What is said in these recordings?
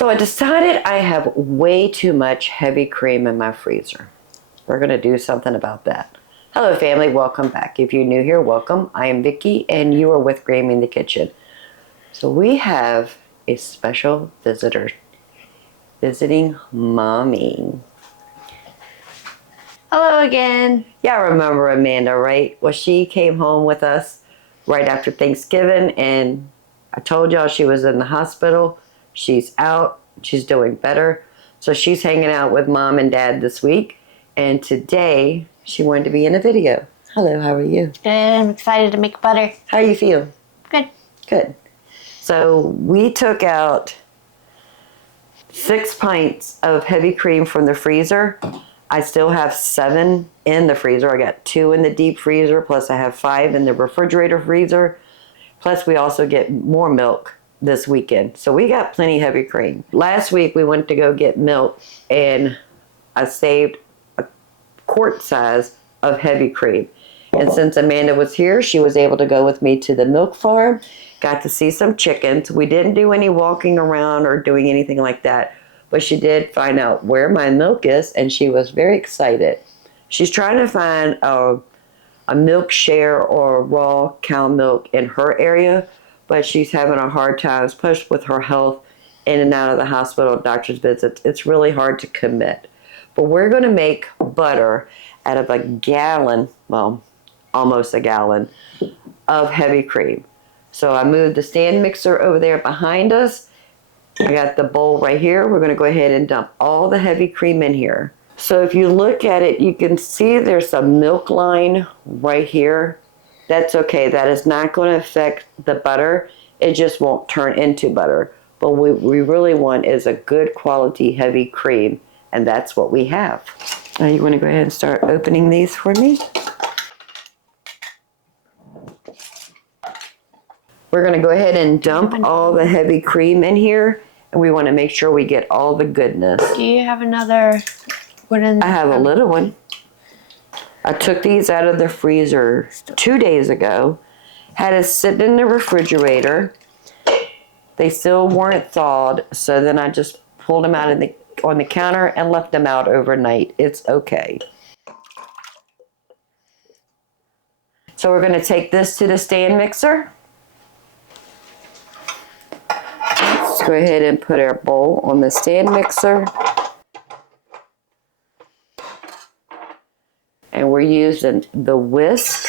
So I decided I have way too much heavy cream in my freezer. We're going to do something about that. Hello family, welcome back. If you're new here, welcome. I am Vicki and you are with Grammy in the Kitchen. So we have a special visitor visiting Mommy. Hello again. Y'all remember Amanda, right? Well, she came home with us right after Thanksgiving and I told y'all she was in the hospital. She's out. She's doing better. So she's hanging out with Mom and Dad this week. And today she wanted to be in a video. Hello, how are you? Good. I'm excited to make butter. How you feel? Good. Good. So we took out 6 pints of heavy cream from the freezer. I still have 7 in the freezer. I got 2 in the deep freezer, plus I have 5 in the refrigerator freezer. Plus we also get more milk this weekend. So we got plenty of heavy cream. Last week we went to go get milk and I saved a quart size of heavy cream. And since Amanda was here, she was able to go with me to the milk farm. Got to see some chickens. We didn't do any walking around or doing anything like that. But she did find out where my milk is and she was very excited. She's trying to find a milk share or raw cow milk in her area, but she's having a hard time, especially with her health in and out of the hospital, doctor's visits. It's really hard to commit. But we're going to make butter out of a gallon, well, almost a gallon of heavy cream. So I moved the stand mixer over there behind us. I got the bowl right here. We're going to go ahead and dump all the heavy cream in here. So if you look at it, you can see there's a milk line right here. That's okay. That is not going to affect the butter. It just won't turn into butter. But what we really want is a good quality heavy cream, and that's what we have. Now you want to go ahead and start opening these for me? We're going to go ahead and dump all the heavy cream in here, and we want to make sure we get all the goodness. Do you have another one? I have a little one. I took these out of the freezer 2 days ago, had it sitting in the refrigerator. They still weren't thawed, so then I just pulled them out on the counter and left them out overnight. It's okay. So we're going to take this to the stand mixer. Let's go ahead and put our bowl on the stand mixer. And we're using the whisk.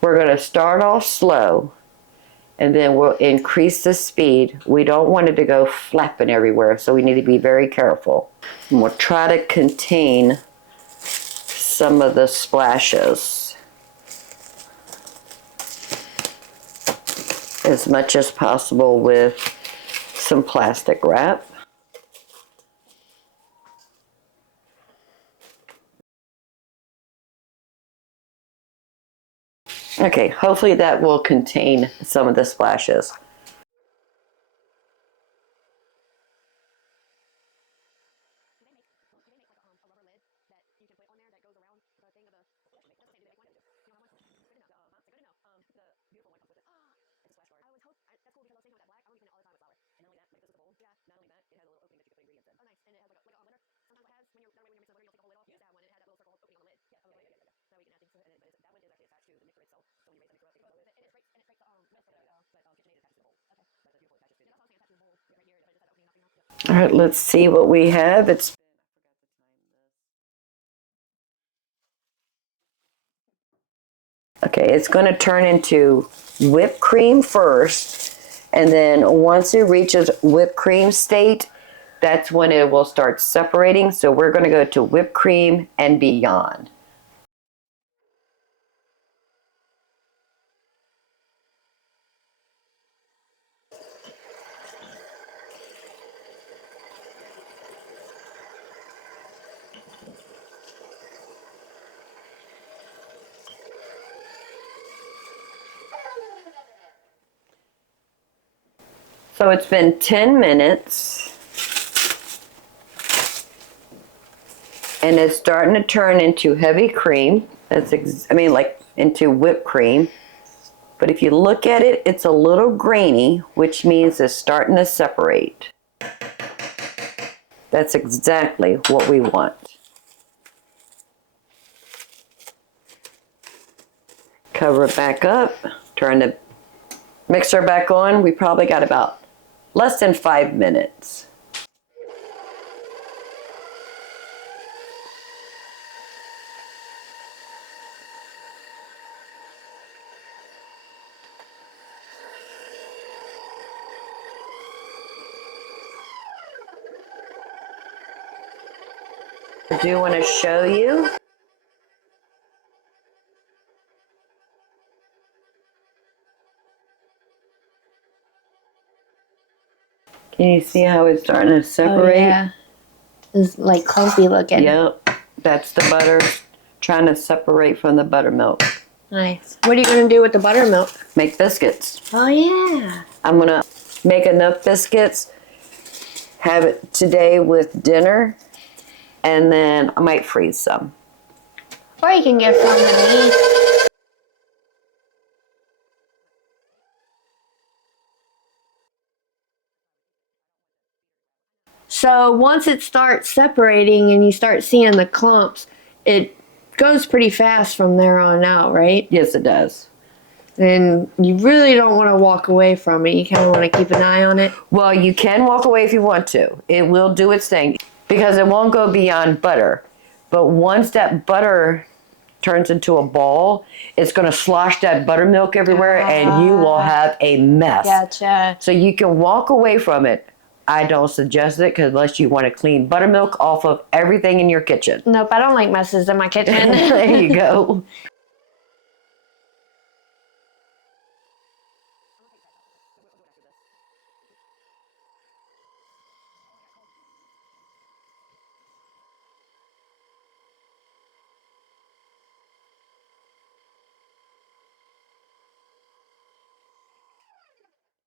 We're going to start off slow and then we'll increase the speed. We don't want it to go flapping everywhere, so we need to be very careful. And we'll try to contain some of the splashes as much as possible with some plastic wrap. Okay, hopefully that will contain some of the splashes. All right, let's see what we have. Okay, it's going to turn into whipped cream first, and then once it reaches whipped cream state, that's when it will start separating. So we're going to go to whipped cream and beyond. So it's been 10 minutes and it's starting to turn into heavy cream. Like into whipped cream. But if you look at it, it's a little grainy, which means it's starting to separate. That's exactly what we want. Cover it back up, turn the mixer back on. We probably got about less than 5 minutes. I do want to show you. Can you see how it's starting to separate? Oh, yeah. It's like clumpy looking. Yep, that's the butter trying to separate from the buttermilk. Nice. What are you going to do with the buttermilk? Make biscuits. Oh, yeah. I'm going to make enough biscuits, have it today with dinner, and then I might freeze some. Or you can give some to me. So once it starts separating and you start seeing the clumps, it goes pretty fast from there on out, right? Yes, it does. And you really don't want to walk away from it. You kind of want to keep an eye on it. Well, you can walk away if you want to. It will do its thing because it won't go beyond butter. But once that butter turns into a ball, it's going to slosh that buttermilk everywhere and you will have a mess. Gotcha. So you can walk away from it. I don't suggest it because unless you want to clean buttermilk off of everything in your kitchen. Nope, I don't like messes in my kitchen. There you go.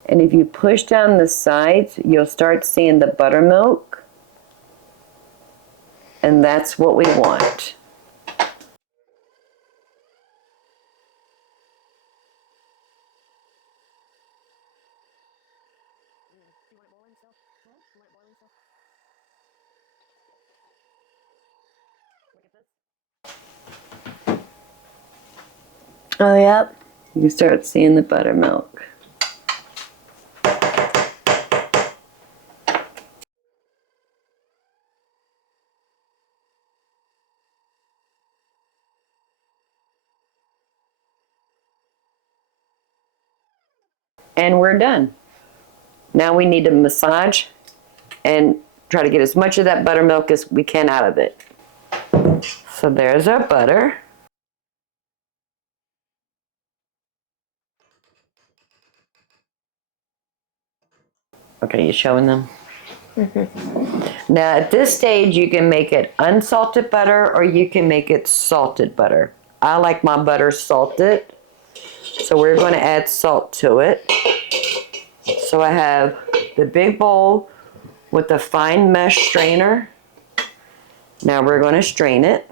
And if you push down the sides, you'll start seeing the buttermilk. And that's what we want. Oh, yep. You start seeing the buttermilk. And we're done. Now we need to massage and try to get as much of that buttermilk as we can out of it. So there's our butter. Okay, you showing them? Mm-hmm. Now at this stage you can make it unsalted butter or you can make it salted butter. I like my butter salted, so we're going to add salt to it. So I have the big bowl with the fine mesh strainer. Now we're going to strain it.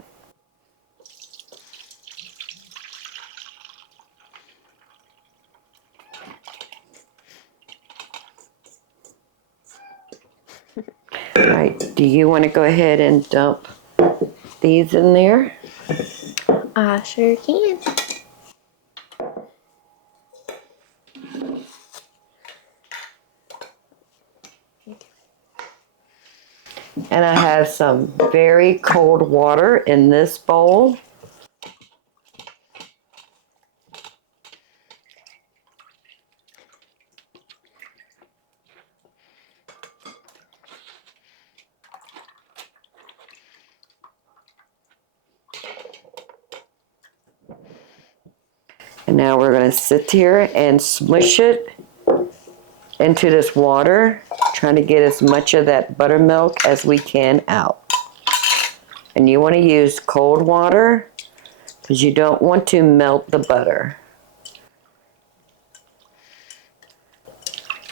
All right, do you want to go ahead and dump these in there? I sure can. And I have some very cold water in this bowl. And now we're going to sit here and smush it into this water, trying to get as much of that buttermilk as we can out. And you want to use cold water because you don't want to melt the butter.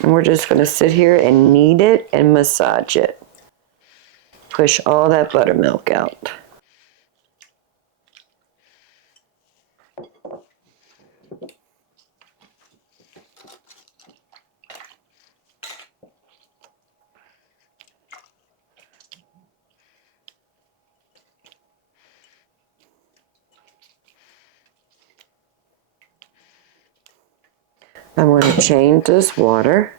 And we're just going to sit here and knead it and massage it. Push all that buttermilk out. I'm going to change this water.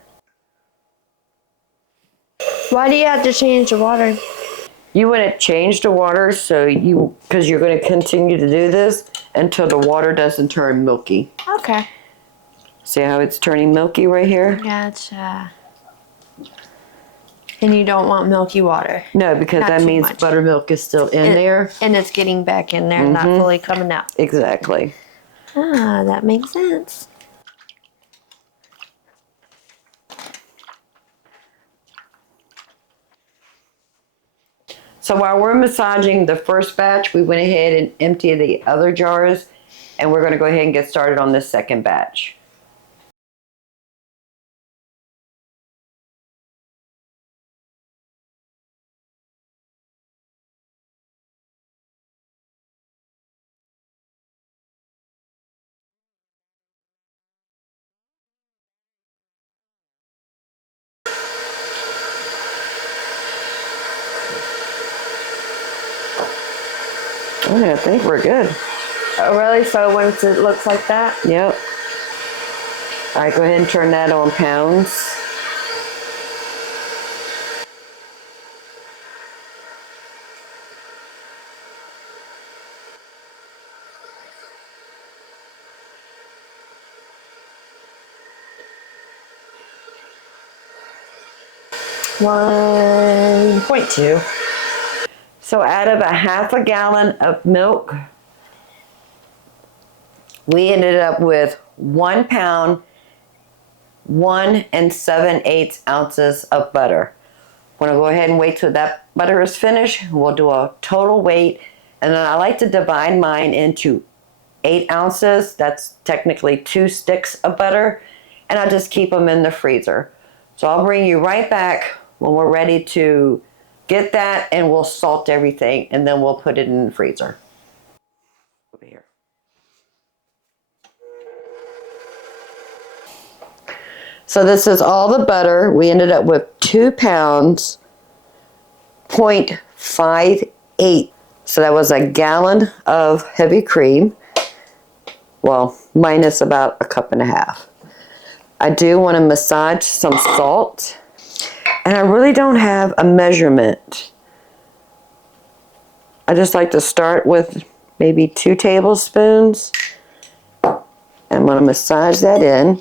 Why do you have to change the water? You want to change the water because you're going to continue to do this until the water doesn't turn milky. Okay. See how it's turning milky right here? Gotcha. And you don't want milky water. No, because Not that too means much. buttermilk is still in there. And it's getting back in there, not fully coming out. Exactly. Ah, that makes sense. So while we're massaging the first batch, we went ahead and emptied the other jars, and we're going to go ahead and get started on this second batch. Okay, I think we're good. Oh, really? So once it looks like that? Yep. All right, go ahead and turn that on pounds. $1.2. So out of a half a gallon of milk, we ended up with 1 pound, 1 7/8 ounces of butter. I'm gonna go ahead and wait till that butter is finished. We'll do a total weight, and then I like to divide mine into 8 ounces. That's technically 2 sticks of butter, and I just keep them in the freezer. So I'll bring you right back when we're ready to get that, and we'll salt everything, and then we'll put it in the freezer. Over here. So this is all the butter. We ended up with 2 pounds, 0.58. So that was a gallon of heavy cream. Well, minus about a cup and a half. I do want to massage some salt. And I really don't have a measurement. I just like to start with maybe 2 tablespoons. I'm going to massage that in.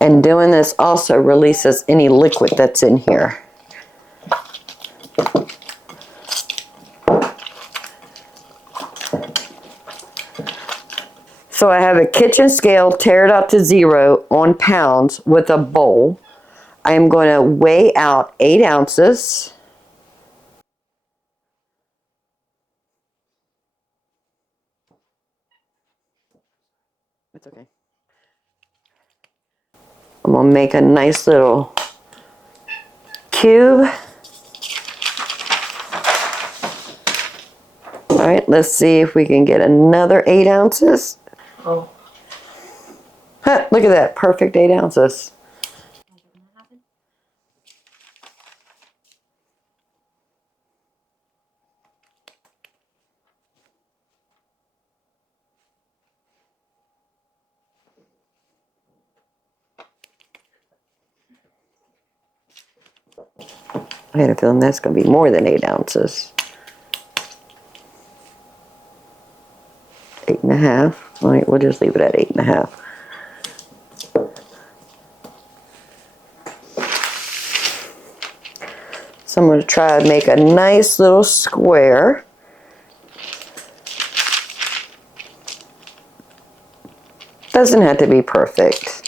And doing this also releases any liquid that's in here. So I have a kitchen scale, tear it out to 0 on pounds with a bowl. I am going to weigh out 8 ounces. It's okay. I'm going to make a nice little cube. All right, let's see if we can get another 8 ounces. Oh. Huh, look at that, perfect 8 ounces. I had a feeling that's going to be more than 8 ounces. 8.5. All right, we'll just leave it at 8.5. So I'm going to try to make a nice little square. Doesn't have to be perfect.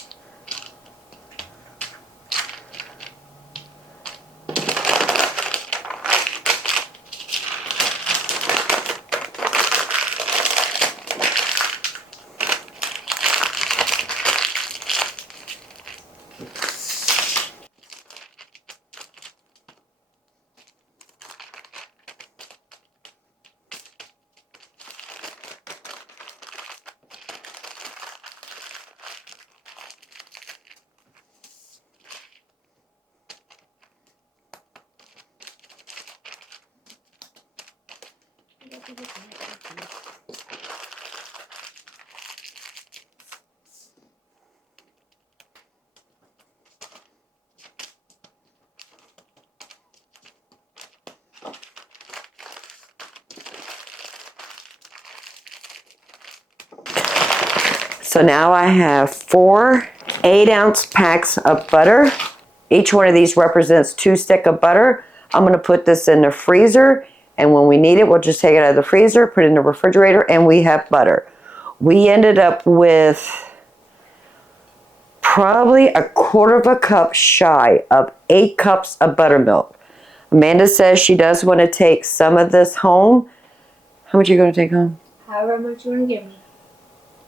So now I have 4 8-ounce packs of butter. Each one of these represents 2 sticks of butter. I'm going to put this in the freezer, and when we need it, we'll just take it out of the freezer, put it in the refrigerator, and we have butter. We ended up with probably a quarter of a cup shy of 8 cups of buttermilk. Amanda says she does want to take some of this home. How much are you going to take home? However much you want to give me.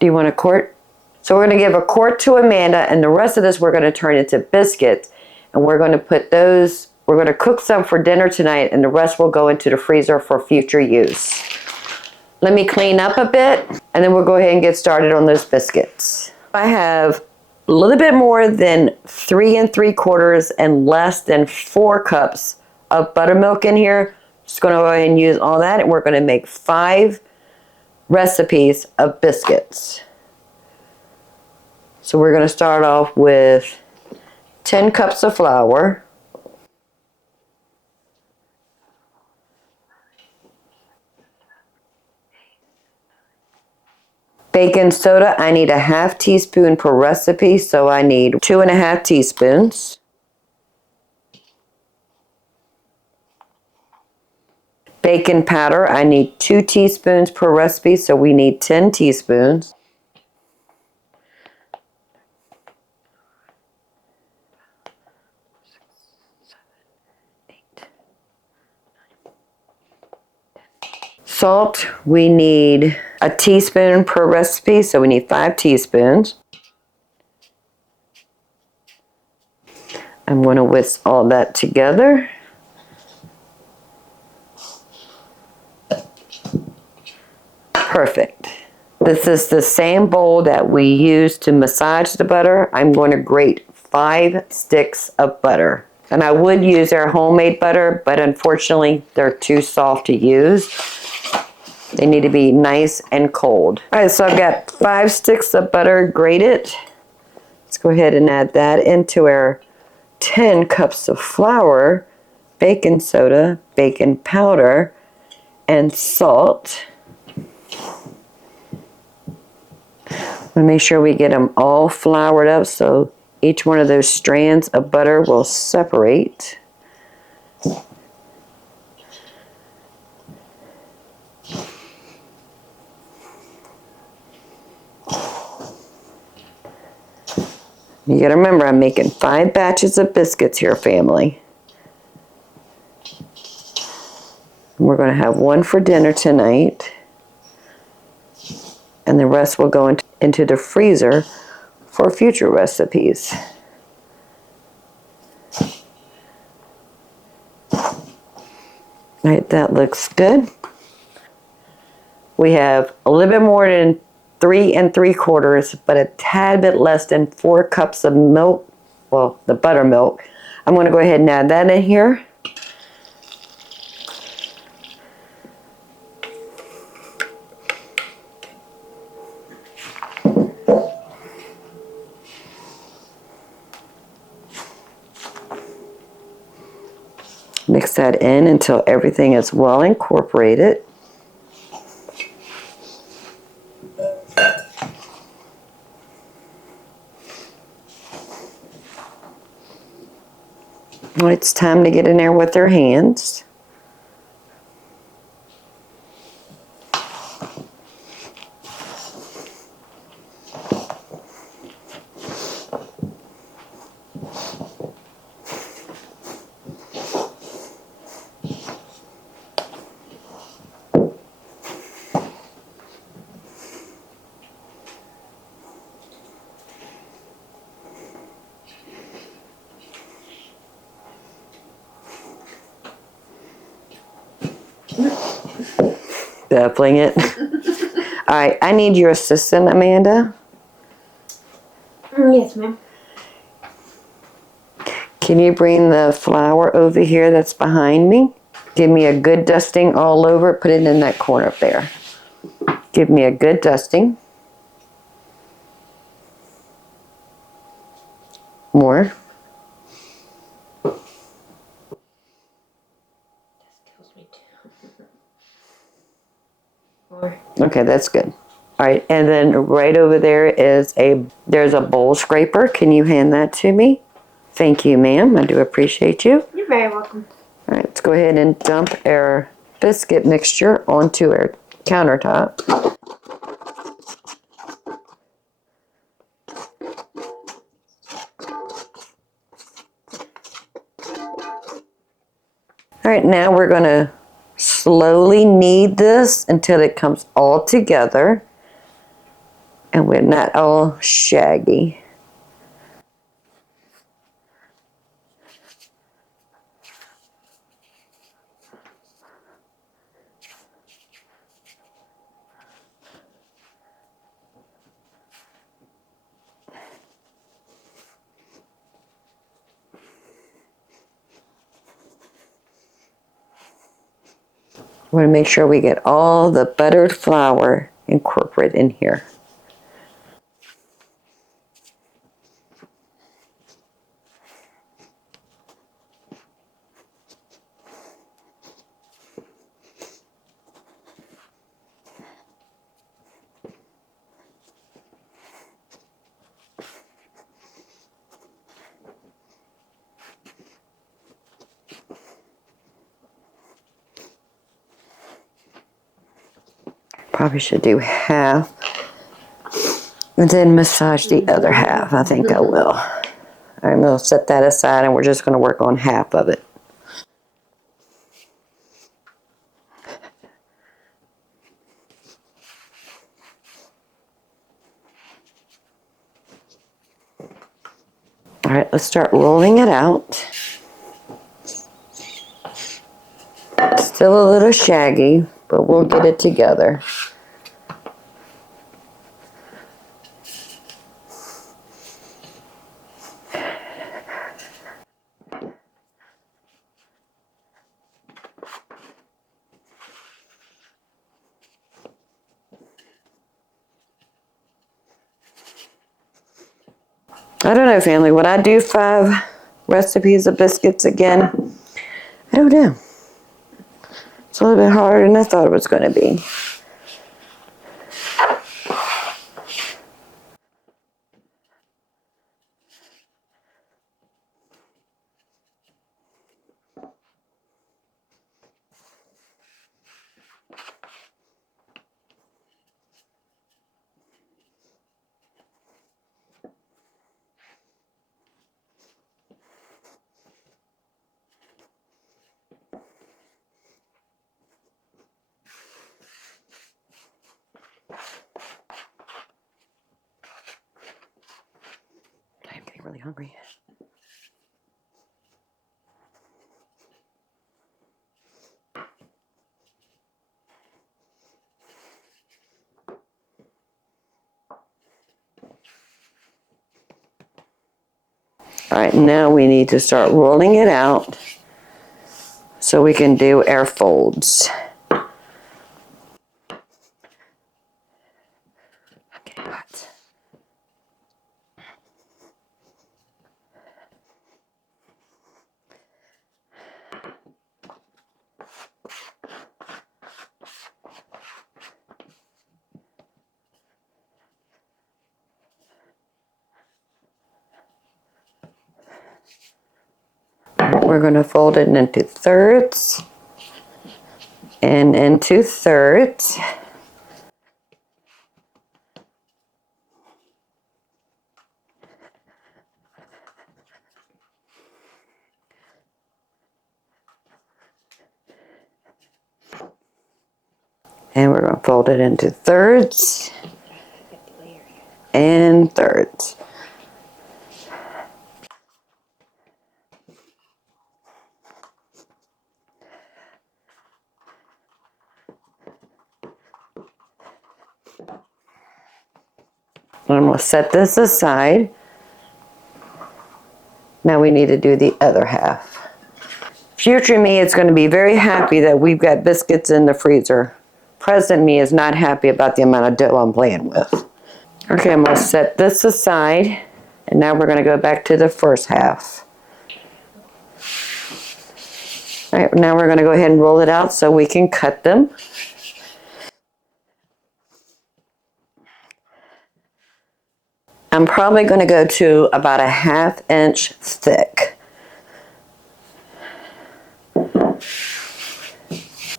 Do you want a quart? So we're going to give a quart to Amanda, and the rest of this we're going to turn into biscuits. And we're going to put those, we're going to cook some for dinner tonight, and the rest will go into the freezer for future use. Let me clean up a bit, and then we'll go ahead and get started on those biscuits. I have a little bit more than 3 3/4 and less than 4 cups of buttermilk in here. Just going to go ahead and use all that, and we're going to make 5 recipes of biscuits. So we're going to start off with 10 cups of flour, baking soda. I need a 1/2 teaspoon per recipe, so I need 2 1/2 teaspoons. Baking powder, I need 2 teaspoons per recipe, so we need 10 teaspoons. Salt, we need a teaspoon per recipe, so we need 5 teaspoons. I'm going to whisk all that together. Perfect. This is the same bowl that we use to massage the butter. I'm going to grate 5 sticks of butter. And I would use our homemade butter, but unfortunately they're too soft to use. They need to be nice and cold. All right, so I've got 5 sticks of butter grated. Let's go ahead and add that into our 10 cups of flour, baking soda, baking powder, and salt. We'll make sure we get them all floured up so each one of those strands of butter will separate. You gotta remember, I'm making 5 batches of biscuits here, family. We're gonna have 1 for dinner tonight, and the rest will go into the freezer for future recipes. All right, that looks good. We have a little bit more than 3 3/4, but a tad bit less than 4 cups of milk, well, the buttermilk. I'm going to go ahead and add that in here. Mix that in until everything is well incorporated. Well, it's time to get in there with their hands. Fling it. All right, I need your assistant, Amanda. Yes, ma'am. Can you bring the flour over here that's behind me? Give me a good dusting all over. Put it in that corner up there. Give me a good dusting. More. Okay, that's good. All right, and then right over there is there's a bowl scraper. Can you hand that to me? Thank you, ma'am. I do appreciate you. You're very welcome. All right, let's go ahead and dump our biscuit mixture onto our countertop. All right, now we're going to slowly knead this until it comes all together and we're not all shaggy. We want to make sure we get all the buttered flour incorporated in here. Probably should do half and then massage the other half. I think I will. I'm going to set that aside and we're just going to work on half of it. All right, let's start rolling it out. Still a little shaggy, but we'll get it together. I don't know, family. Would I do 5 recipes of biscuits again? I don't know. It's a little bit harder than I thought it was going to be. I'm getting really hungry. All right, now we need to start rolling it out so we can do our folds. Okay, hot. We're going to fold it into thirds and into thirds. And we're going to fold it into thirds and thirds. I'm going to set this aside. Now we need to do the other half. Future me is going to be very happy that we've got biscuits in the freezer. Present me is not happy about the amount of dough I'm playing with. Okay, I'm going to set this aside, and now we're going to go back to the first half. All right, now we're going to go ahead and roll it out so we can cut them. I'm probably going to go to about a 1/2 inch thick.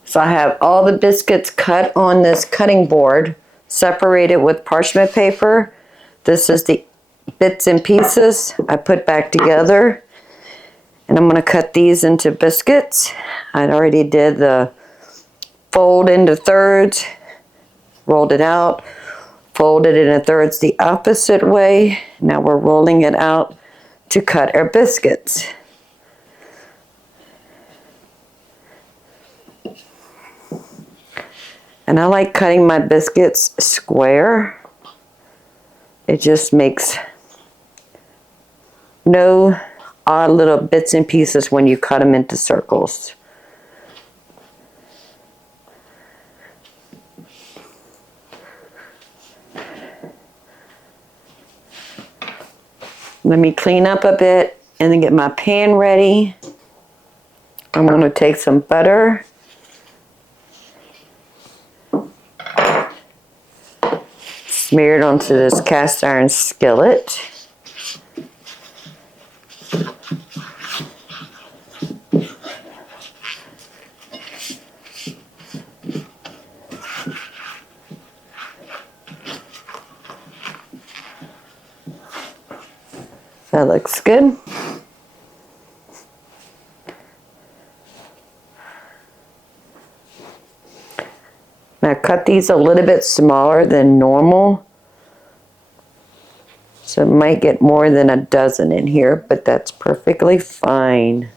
So I have all the biscuits cut on this cutting board, separated with parchment paper. This is the bits and pieces I put back together. And I'm going to cut these into biscuits. I already did the fold into thirds, rolled it out, folded it into thirds the opposite way. Now we're rolling it out to cut our biscuits. And I like cutting my biscuits square. It just makes no odd little bits and pieces when you cut them into circles. Let me clean up a bit and then get my pan ready. I'm going to take some butter. Smear it onto this cast iron skillet. That looks good. Now cut these a little bit smaller than normal. So it might get more than a dozen in here, but that's perfectly fine.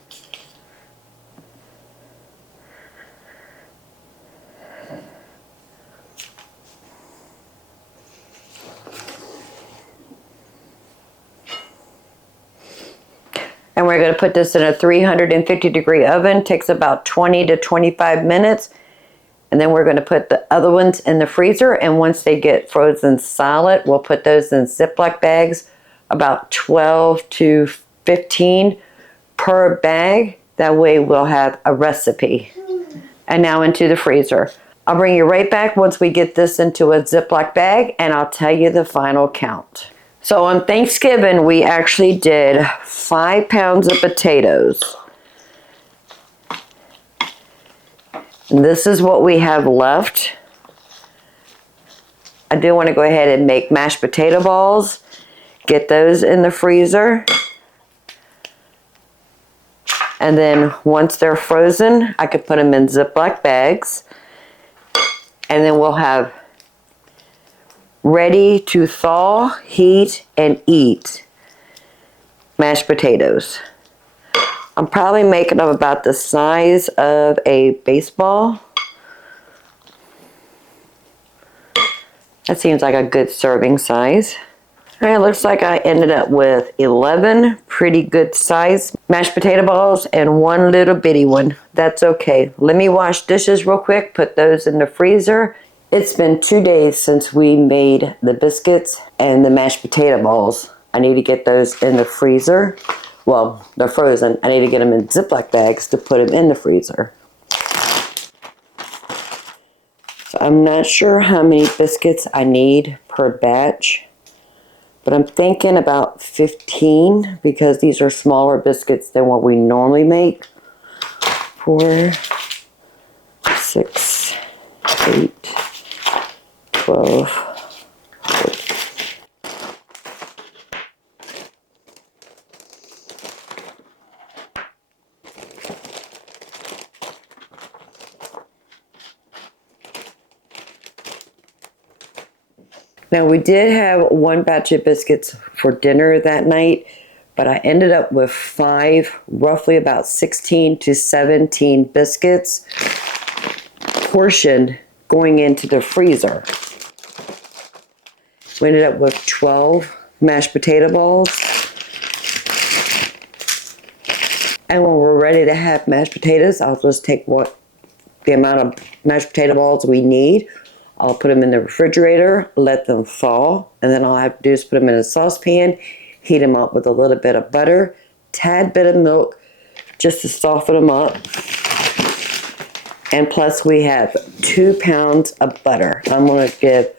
And we're going to put this in a 350-degree oven. Takes about 20 to 25 minutes. And then we're going to put the other ones in the freezer. And once they get frozen solid, we'll put those in Ziploc bags, about 12 to 15 per bag. That way we'll have a recipe. And now into the freezer. I'll bring you right back once we get this into a Ziploc bag, and I'll tell you the final count. So on Thanksgiving, we actually did 5 pounds of potatoes. And this is what we have left. I do want to go ahead and make mashed potato balls. Get those in the freezer. And then once they're frozen, I could put them in Ziploc bags. And then we'll have ready to thaw, heat, and eat mashed potatoes. I'm probably making them about the size of a baseball. That seems like a good serving size. All right, looks like I ended up with 11 pretty good size mashed potato balls and 1 little bitty one. That's okay. Let me wash dishes real quick, put those in the freezer. It's been 2 days since we made the biscuits and the mashed potato balls. I need to get those in the freezer. Well, they're frozen. I need to get them in Ziploc bags to put them in the freezer. So I'm not sure how many biscuits I need per batch, but I'm thinking about 15 because these are smaller biscuits than what we normally make. 4, 6, 8, 12. Now we did have 1 batch of biscuits for dinner that night, but I ended up with 5, roughly about 16 to 17 biscuits portioned going into the freezer. We ended up with 12 mashed potato balls And when we're ready to have mashed potatoes, I'll just take the amount of mashed potato balls we need. I'll put them in the refrigerator, let them thaw, and then all I have to do is put them in a saucepan, heat them up with a little bit of butter, tad bit of milk, just to soften them up. And plus we have 2 pounds of butter. I'm going to give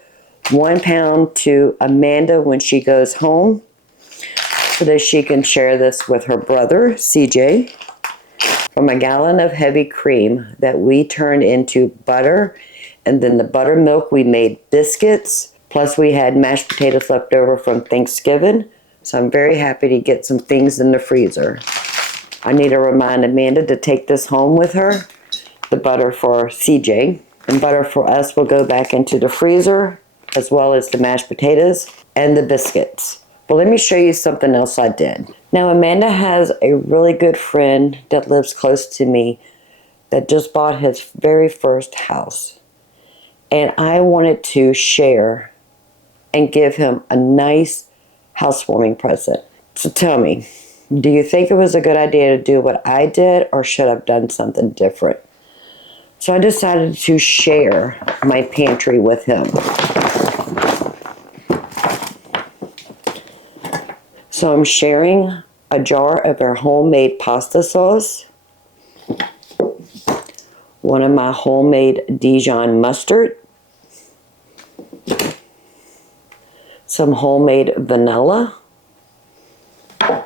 1 pound to Amanda when she goes home so that she can share this with her brother, CJ. From a gallon of heavy cream that we turned into butter, and then the buttermilk we made biscuits, plus we had mashed potatoes left over from Thanksgiving. So I'm very happy to get some things in the freezer. I need to remind Amanda to take this home with her. The butter for CJ and butter for us will go back into the freezer, as well as the mashed potatoes and the biscuits. Well, let me show you something else I did. Now, Amanda has a really good friend that lives close to me that just bought his very first house. And I wanted to share and give him a nice housewarming present. So tell me, do you think it was a good idea to do what I did, or should I have done something different? So I decided to share my pantry with him. So I'm sharing a jar of our homemade pasta sauce, one of my homemade Dijon mustard, some homemade vanilla. I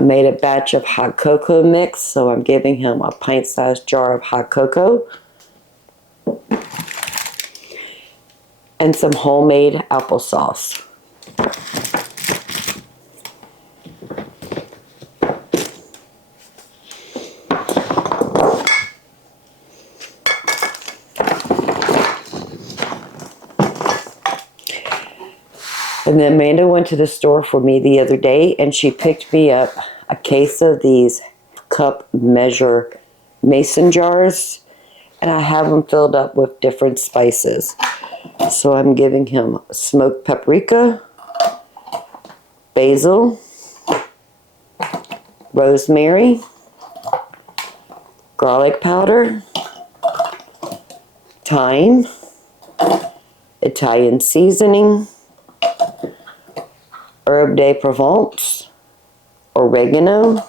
made a batch of hot cocoa mix, so I'm giving him a pint-sized jar of hot cocoa. And some homemade applesauce. And then Amanda went to the store for me the other day, and she picked me up a case of these cup measure mason jars, and I have them filled up with different spices. So I'm giving him smoked paprika, basil, rosemary, garlic powder, thyme, Italian seasoning, herb de Provence, oregano,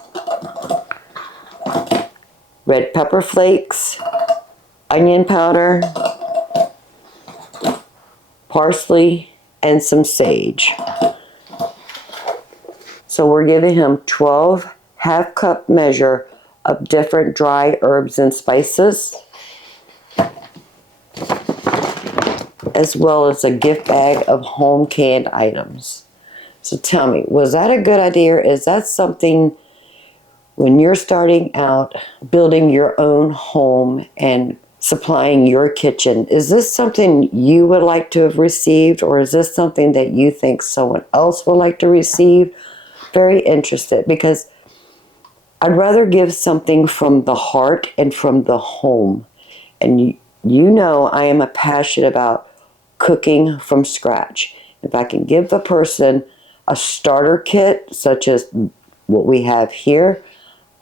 red pepper flakes, onion powder, parsley, and some sage. So we're giving him 12 half-cup measure of different dry herbs and spices, as well as a gift bag of home canned items. So tell me, was that a good idea? Is that something, when you're starting out building your own home and supplying your kitchen, is this something you would like to have received, or is this something that you think someone else would like to receive? Very interested, because I'd rather give something from the heart and from the home. And you know I am a passionate about cooking from scratch. If I can give the person a starter kit, such as what we have here,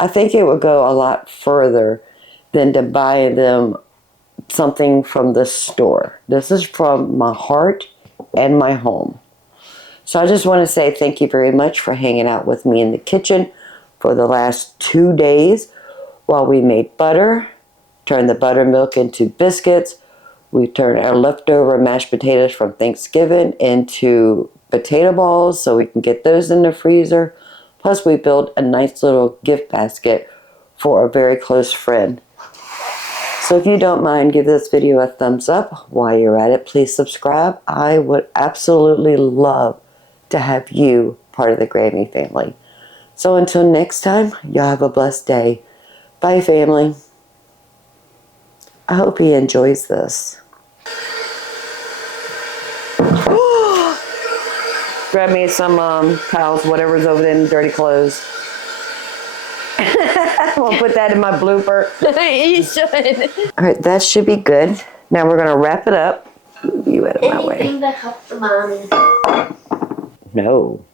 I think it would go a lot further than to buy them something from the store. This is from my heart and my home. So I just want to say thank you very much for hanging out with me in the kitchen for the last 2 days while we made butter, turned the buttermilk into biscuits. We turned our leftover mashed potatoes from Thanksgiving into potato balls so we can get those in the freezer. Plus we built a nice little gift basket for a very close friend. So if you don't mind, give this video a thumbs up. While you're at it, please subscribe. I would absolutely love to have you part of the Grammy family. So until next time, y'all have a blessed day. Bye, family. I hope he enjoys this. Grab me some towels, whatever's over there in the dirty clothes. I'm going to put that in my blooper. You should. All right, that should be good. Now we're going to wrap it up. You out of my way. Anything that helps the mommy. No.